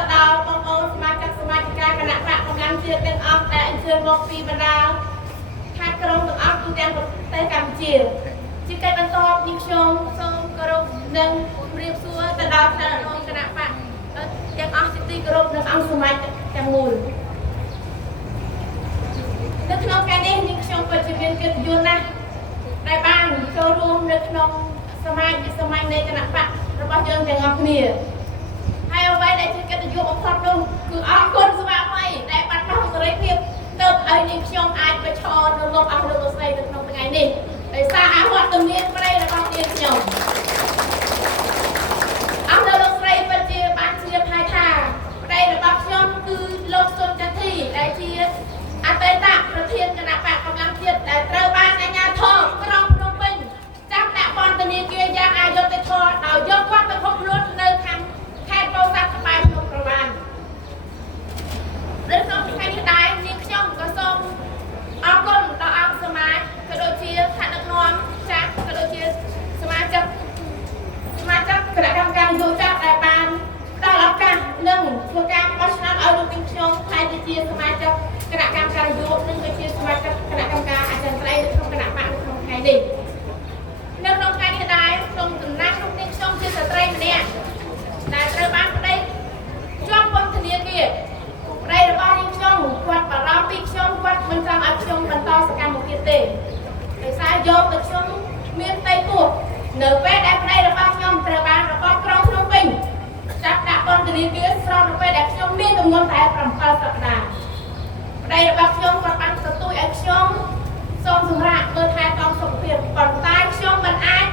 ទៅដល់បងប្អូនសមាជិកការគណៈបកកម្លាំងជាតិទាំងអស់ដែលអញ្ជើញមកពីបណ្ដាខេត្តក្រុងទាំងអស់ទូទាំងប្រទេសកម្ពុជាជាកិច្ចបន្ទាប់នេះខ្ញុំសូមគោរពនិងជម្រាបសួរទៅដល់ថ្នាក់ដឹកនាំគណៈបកទាំងអស់ជាទីគោរពនិងអង្គសមាជិកទាំងមូលនៅក្នុងការនេះខ្ញុំពិតជាមានកិត្តិយសណាស់ដែលបានចូលរួមនៅក្នុងសមាជិកនៃគណៈបករបស់យើងទាំងអស់គ្នាហើយអ្វីដែលជាកិត្តិយសបំផុតនោះគឺអរគុណសម្រាប់អីដែលបាត់បង់សេរីភាពទៅឲ្យនាងខ្ញុំអាចបញ្ឈរនៅលោកអស់លោកស្រីនៅក្នុងថ្ងៃនេះដោយសារអាវត្តទំនៀមប្តីរបស់នាងខ្ញុំអស់លោកស្រីពិតជាបានជ្រាបហើយថាប្តីរបស់ខ្ញុំគឺលោកសុនចន្ទធីដែលជាអតីតប្រធានគណៈបកកម្លាំងជាតិដែលត្រូវបានអាជ្ញាធរក្រុងភ្នំពេញចាប់ដាក់ពន្ធនាគារយ៉ាងអយុត្តិធម៌ដោយយកគាត់ទៅឃុំខ្លួននៅខាងខេត្តពោធិ៍សាត់ក្បែរភ្នំក្រវាញនៅក្នុងថ្ងៃនេះដែរនាងខ្ញុំក៏សូមអរគុណដល់អង្គសមាជក៏ដូចជាថ្នាក់ដឹកនាំចាស់ក៏ដូចជាសមាជិកគណៈកម្មការនយោបាយដែលបានផ្ដល់ឱកាសនិងធ្វើការបោះឆ្នោតឲ្យលោកនាងខ្ញុំហើយទៅជាសមាជិកគណៈកម្មការនយោបាយនិងក៏ជាសមាជិកគណៈកម្មការអចិន្ត្រៃយ៍ក្នុងគណៈបកនៅក្នុងថ្ងៃនេះនៅក្នុងថ្ងៃនេះដែរក្នុងដំណាក់លោកនាងខ្ញុំជាស្ត្រីម្នាក់ដែលត្រូវបានប្តីជាប់ពន្ធនាគារប្តីរបស់នាងខ្ញុំគាត់បារម្ភពីខ្ញុំគាត់មិនចង់ឲ្យខ្ញុំបន្តសកម្មភាពទេដោយសារយកទៅខ្ញុំមានផ្ទៃពោះនៅពេលដែលប្តីរបស់ខ្ញុំត្រូវបានរបបក្រុងភ្នំពេញចាប់ដាក់ពន្ធនាគារស្របនៅពេលដែលខ្ញុំមានទម្ងន់តែ7សប្តាហ៍ប្តីរបស់ខ្ញុំគាត់បានទទូចឲ្យខ្ញុំសូមសម្រាប់មើលថែទាំសុខភាពប៉ុន្តែខ្ញុំមិនអាច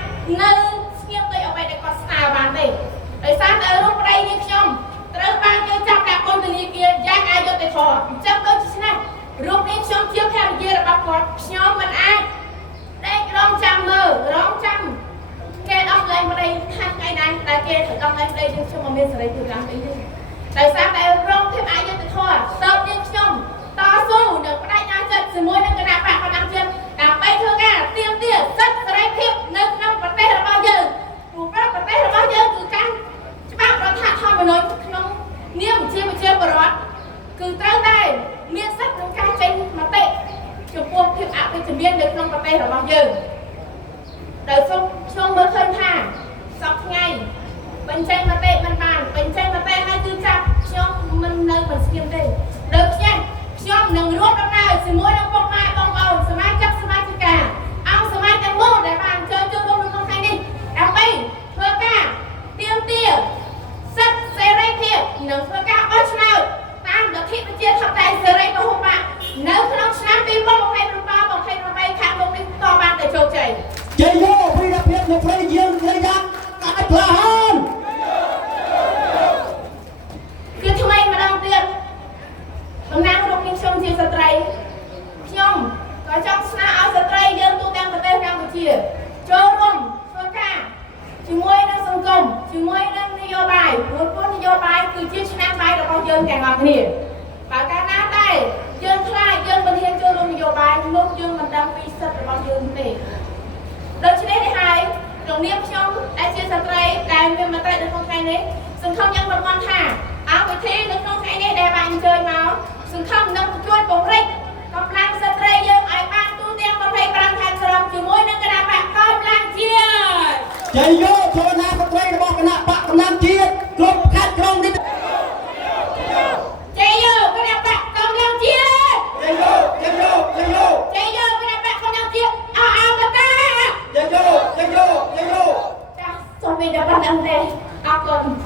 នៅស្ងៀមដោយអ្វីដែលគាត់ស្នើបានទេដោយសារតែរូបប្តីនាងខ្ញុំត្រូវបានគេចាប់ដាក់ពន្ធនាគារយ៉ាងអយុត្តិធម៌អញ្ចឹងដូចជានេះរូបនាងខ្ញុំជាភរិយារបស់គាត់ខ្ញុំមិនអាចដេករងចាំមើលរងចាំគេដោះលែងប្តីថាថ្ងៃណាដែលគេត្រូវដោះលែងប្តីនាងខ្ញុំមកមានសេរីភាពឡើងអីទេដោយសារតែរងភាពអយុត្តិធម៌តើនាងខ្ញុំតស៊ូនឹងបដិញ្ញាចិត្តជាមួយនឹងគណៈបកកម្លាំងជាតិដើម្បីធ្វើការទាមទារសិទ្ធិសេរីភាពនៅក្នុងប្រទេសរបស់យើងព្រោះប្រទេសរបស់យើងគឺការច្បាប់រដ្ឋធម្មនុញ្ញក្នុងនាមជាប្រជាពលរដ្ឋគឺត្រូវតែមានសិទ្ធិក្នុងការចេញមតិចំពោះភាពអវិជ្ជមាននៅក្នុងប្រទេសរបស់យើងដោយខ្ញុំមើលឃើញថាសប្តាហ៍ថ្ងៃបញ្ចេញមតិមិនបានបញ្ចេញមតិហើយគឺចាប់ខ្ញុំមិននៅមិនស្ងៀមទេដូចខ្ញុំនឹងរួមដំណើរជាមួយនឹងពុកម៉ែបងប្អូនសមាជិកការអង្គសមាជិកទាំងមូលដែលបានចូលរួមក្នុងថ្ងៃនេះដើម្បីធ្វើការទាមទារសិទ្ធិសេរីភាពនិងធ្វើការបោះឆ្នោតតាមលទ្ធិប្រជាធិបតេយ្យសេរីពហុបកនៅក្នុងឆ្នាំ2027ខាងមុខនេះតបានតែជោគជ័យជ័យយោវីរភាពនៃព្រះយើងនៃយ៉ាងកាត់ផ្លាហានគឺថ្មីម្ដងទៀតតំណាងរូបនាងខ្ញុំជាស្ត្រីខ្ញុំក៏ចង់ស្នើឲ្យស្ត្រីយើងទូទាំងប្រទេសកម្ពុជាចូលរួមធ្វើការជាមួយនឹងសង្គមជាមួយនឹងនយោបាយព្រោះនយោបាយគឺជាឆ្នាំបាយរបស់យើងទាំងអស់គ្នាបើកាលណាតែយើងខ្លាចយើងមិនហ៊ានចូលរួមនយោបាយនោះយើងមិនដឹងពីសិទ្ធិរបស់យើងទេដូច្នេះនេះហើយក្នុងនាមខ្ញុំដែលជាស្ត្រីដែលមានមតិនៅក្នុងថ្ងៃនេះសង្ឃឹមយ៉ាងរំងាស់ថាអង្គវិធីនៅក្នុងថ្ងៃនេះដែលបានអញ្ជើញមកសង្ឃឹមនឹងជួយពង្រីកកម្លាំងស្ត្រីយើងឲ្យបានទូទាំង25ខេត្តក្រុងជាមួយនឹងគណៈបកកម្លាំងជាតិជ័យយោចូលណាស្ត្រីរបស់គណៈបកកម្លាំងជាតិគ្រប់ខេត្តក្រុងនេះជ័យយោគណៈបកកម្លាំងជាតិជ័យយោគណៈបកកម្លាំងជាតិអស់អមតាជ័យយោចាសូមមានតែប៉ុណ្្នឹងទេអរគុណ